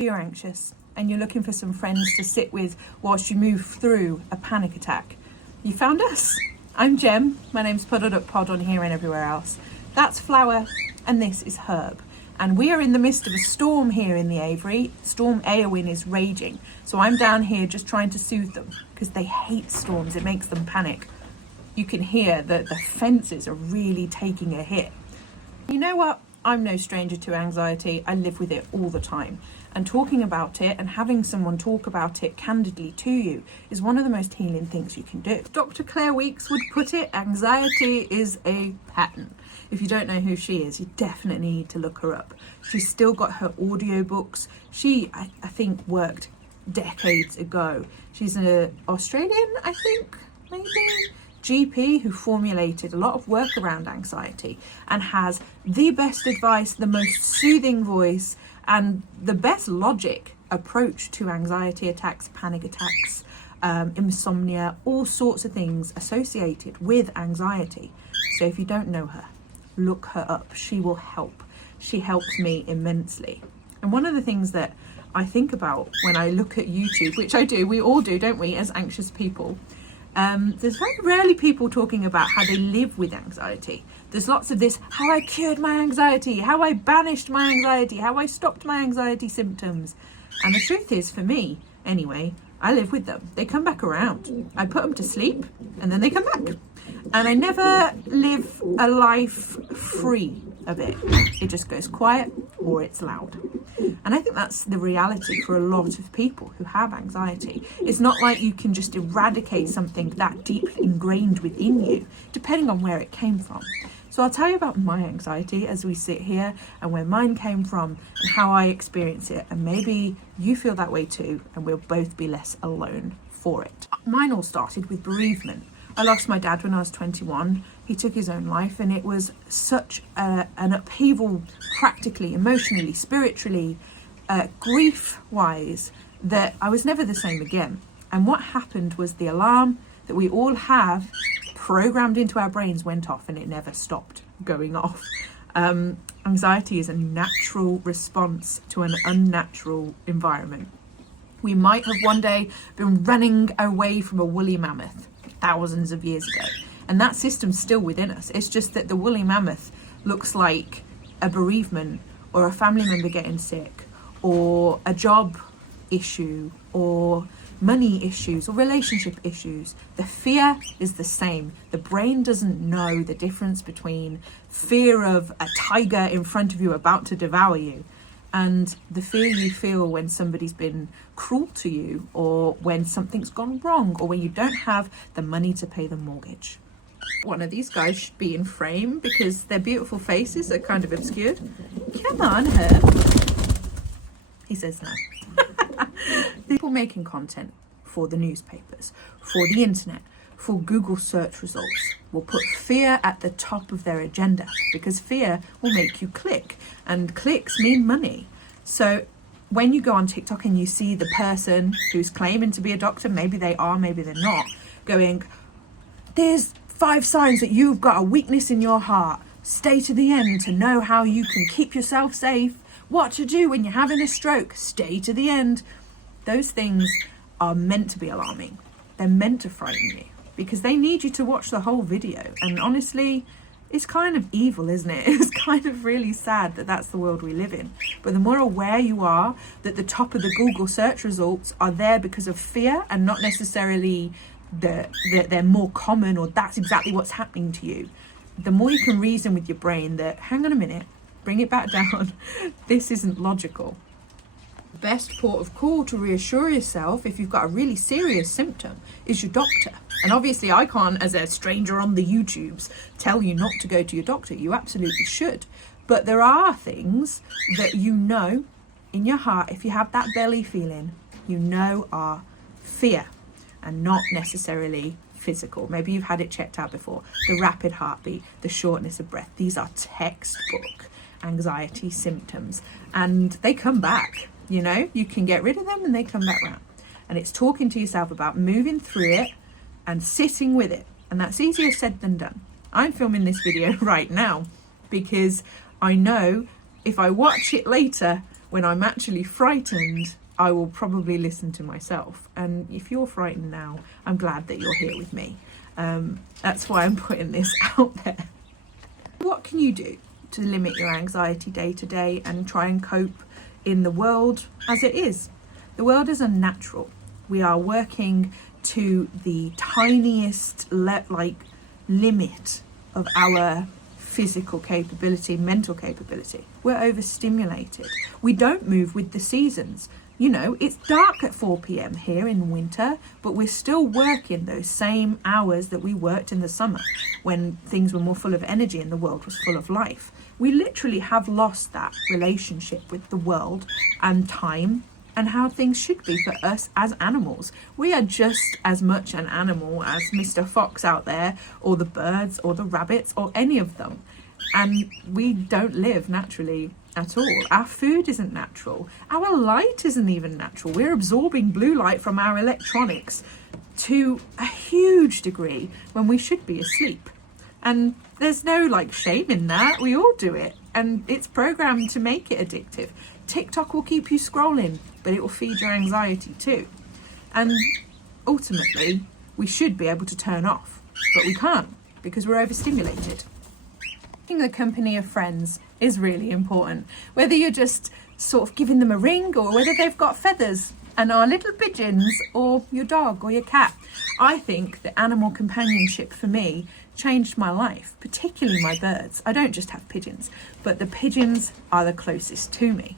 You're anxious and you're looking for some friends to sit with whilst you move through a panic attack. You found us. I'm Jem. My name's Pod on here and everywhere else. That's Flower and this is Herb. And we are in the midst of a storm here in the Avery. Storm Eowyn is raging. So I'm down here just trying to soothe them because they hate storms. It makes them panic. You can hear that the fences are really taking a hit. You know what? I'm no stranger to anxiety. I live with it all the time. And talking about it and having someone talk about it candidly to you is one of the most healing things you can do. Dr. Claire Weekes would put it, anxiety is a pattern. If you don't know who she is, you definitely need to look her up. She's still got her audiobooks. She, I think, worked decades ago. She's an Australian, I think, maybe, GP who formulated a lot of work around anxiety and has the best advice, the most soothing voice, and the best logic approach to anxiety attacks, panic attacks, insomnia, all sorts of things associated with anxiety. So if you don't know her, look her up. She will help. She helps me immensely. And one of the things that I think about when I look at YouTube, which I do, we all do, don't we, as anxious people, there's very rarely people talking about how they live with anxiety. There's lots of this, how I cured my anxiety, how I banished my anxiety, how I stopped my anxiety symptoms. And the truth is, for me, anyway, I live with them. They come back around. I put them to sleep and then they come back. And I never live a life free of it. It just goes quiet or it's loud. And I think that's the reality for a lot of people who have anxiety. It's not like you can just eradicate something that deeply ingrained within you, depending on where it came from. So I'll tell you about my anxiety as we sit here and where mine came from and how I experience it. And maybe you feel that way too, and we'll both be less alone for it. Mine all started with bereavement. I lost my dad when I was 21. He took his own life, and it was such an upheaval, practically, emotionally, spiritually, grief-wise, that I was never the same again. And what happened was the alarm that we all have programmed into our brains went off, and it never stopped going off. Anxiety is a natural response to an unnatural environment. We might have one day been running away from a woolly mammoth thousands of years ago, and that system's still within us. It's just that the woolly mammoth looks like a bereavement or a family member getting sick or a job issue or money issues or relationship issues. The fear is the same. The brain doesn't know the difference between fear of a tiger in front of you about to devour you and the fear you feel when somebody's been cruel to you, or when something's gone wrong, or when you don't have the money to pay the mortgage. One of these guys should be in frame because their beautiful faces are kind of obscured. Come on, Herb. He says no. People making content for the newspapers, for the internet, for Google search results will put fear at the top of their agenda because fear will make you click, and clicks mean money. So when you go on TikTok and you see the person who's claiming to be a doctor, maybe they are, maybe they're not, going, there's 5 signs that you've got a weakness in your heart. Stay to the end to know how you can keep yourself safe. What to do when you're having a stroke. Stay to the end. Those things are meant to be alarming. They're meant to frighten you because they need you to watch the whole video. And honestly, it's kind of evil, isn't it? It's kind of really sad that that's the world we live in. But the more aware you are that the top of the Google search results are there because of fear and not necessarily that they're more common or that's exactly what's happening to you, the more you can reason with your brain that, hang on a minute, bring it back down. This isn't logical. Best port of call to reassure yourself if you've got a really serious symptom is your doctor. And obviously I can't, as a stranger on the YouTubes, tell you not to go to your doctor. You absolutely should. But there are things that you know in your heart, if you have that belly feeling, you know are fear and not necessarily physical. Maybe you've had it checked out before. The rapid heartbeat, the shortness of breath. These are textbook anxiety symptoms and they come back. You know, you can get rid of them and they come back round. And it's talking to yourself about moving through it and sitting with it. And that's easier said than done. I'm filming this video right now because I know if I watch it later, when I'm actually frightened, I will probably listen to myself. And if you're frightened now, I'm glad that you're here with me. That's why I'm putting this out there. What can you do to limit your anxiety day to day and try and cope in the world as it is? The world is unnatural. We are working to the tiniest limit of our physical capability, mental capability. We're overstimulated. We don't move with the seasons. You know, it's dark at 4 p.m. here in winter, but we're still working those same hours that we worked in the summer when things were more full of energy and the world was full of life. We literally have lost that relationship with the world and time and how things should be for us as animals. We are just as much an animal as Mr. Fox out there, or the birds, or the rabbits, or any of them. And we don't live naturally at all. Our food isn't natural. Our light isn't even natural. We're absorbing blue light from our electronics to a huge degree when we should be asleep. And there's no shame in that. We all do it. And it's programmed to make it addictive. TikTok will keep you scrolling, but it will feed your anxiety too. And ultimately, we should be able to turn off, but we can't because we're overstimulated. The company of friends is really important. Whether you're just sort of giving them a ring or whether they've got feathers and are little pigeons or your dog or your cat. I think that animal companionship for me changed my life, particularly my birds. I don't just have pigeons, but the pigeons are the closest to me.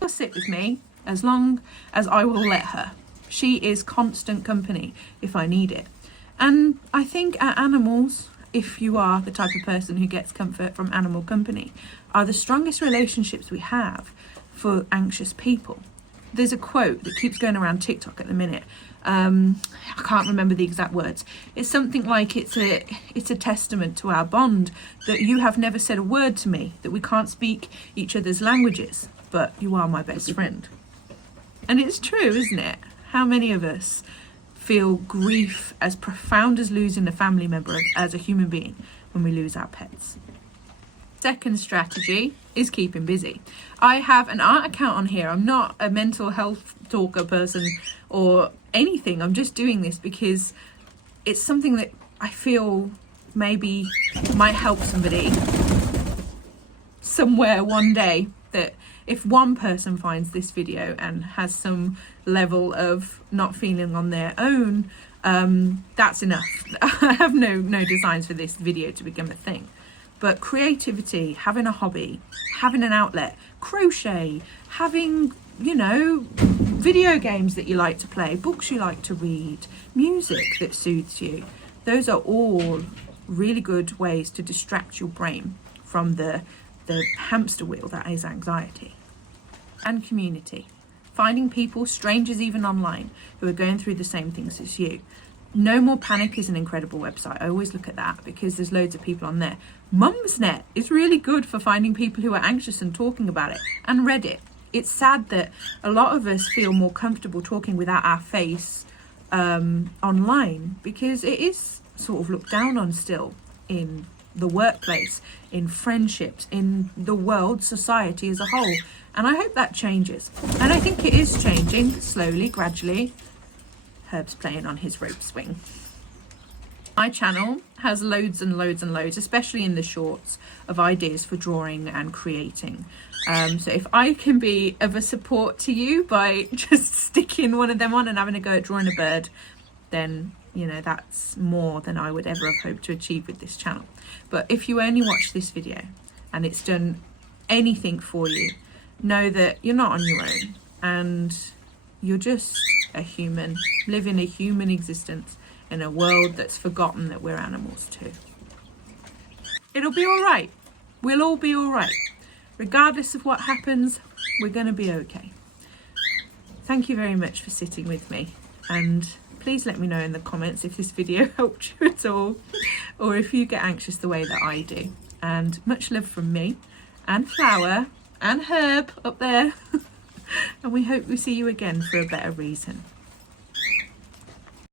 She'll sit with me as long as I will let her. She is constant company if I need it. And I think our animals, if you are the type of person who gets comfort from animal company, are the strongest relationships we have for anxious people. There's a quote that keeps going around TikTok at the minute. I can't remember the exact words. It's something like it's a testament to our bond that you have never said a word to me, that we can't speak each other's languages, but you are my best friend. And it's true, isn't it? How many of us feel grief as profound as losing a family member as a human being when we lose our pets? Second strategy is keeping busy. I have an art account on here. I'm not a mental health talker person or anything. I'm just doing this because it's something that I feel maybe might help somebody somewhere one day, that if one person finds this video and has some level of not feeling on their own, that's enough. I have no designs for this video to become a thing. But creativity, having a hobby, having an outlet, crochet, having, video games that you like to play, books you like to read, music that soothes you. Those are all really good ways to distract your brain from the hamster wheel that is anxiety. And community. Finding people, strangers even online, who are going through the same things as you. No More Panic is an incredible website. I always look at that because there's loads of people on there. Mumsnet is really good for finding people who are anxious and talking about it. And Reddit. It's sad that a lot of us feel more comfortable talking without our face online because it is sort of looked down on still in the workplace, in friendships, in the world, society as a whole. And I hope that changes. And I think it is changing slowly, gradually. Herb's playing on his rope swing. My channel has loads and loads and loads, especially in the shorts, of ideas for drawing and creating. So if I can be of a support to you by just sticking one of them on and having a go at drawing a bird, then that's more than I would ever have hoped to achieve with this channel. But if you only watch this video and it's done anything for you, know that you're not on your own and you're just a human living a human existence in a world that's forgotten that we're animals too. It'll be all right. We'll all be all right. Regardless of what happens, we're going to be okay. Thank you very much for sitting with me, and please let me know in the comments if this video helped you at all, or if you get anxious the way that I do. And much love from me and Flower and Herb up there. And we hope we see you again for a better reason.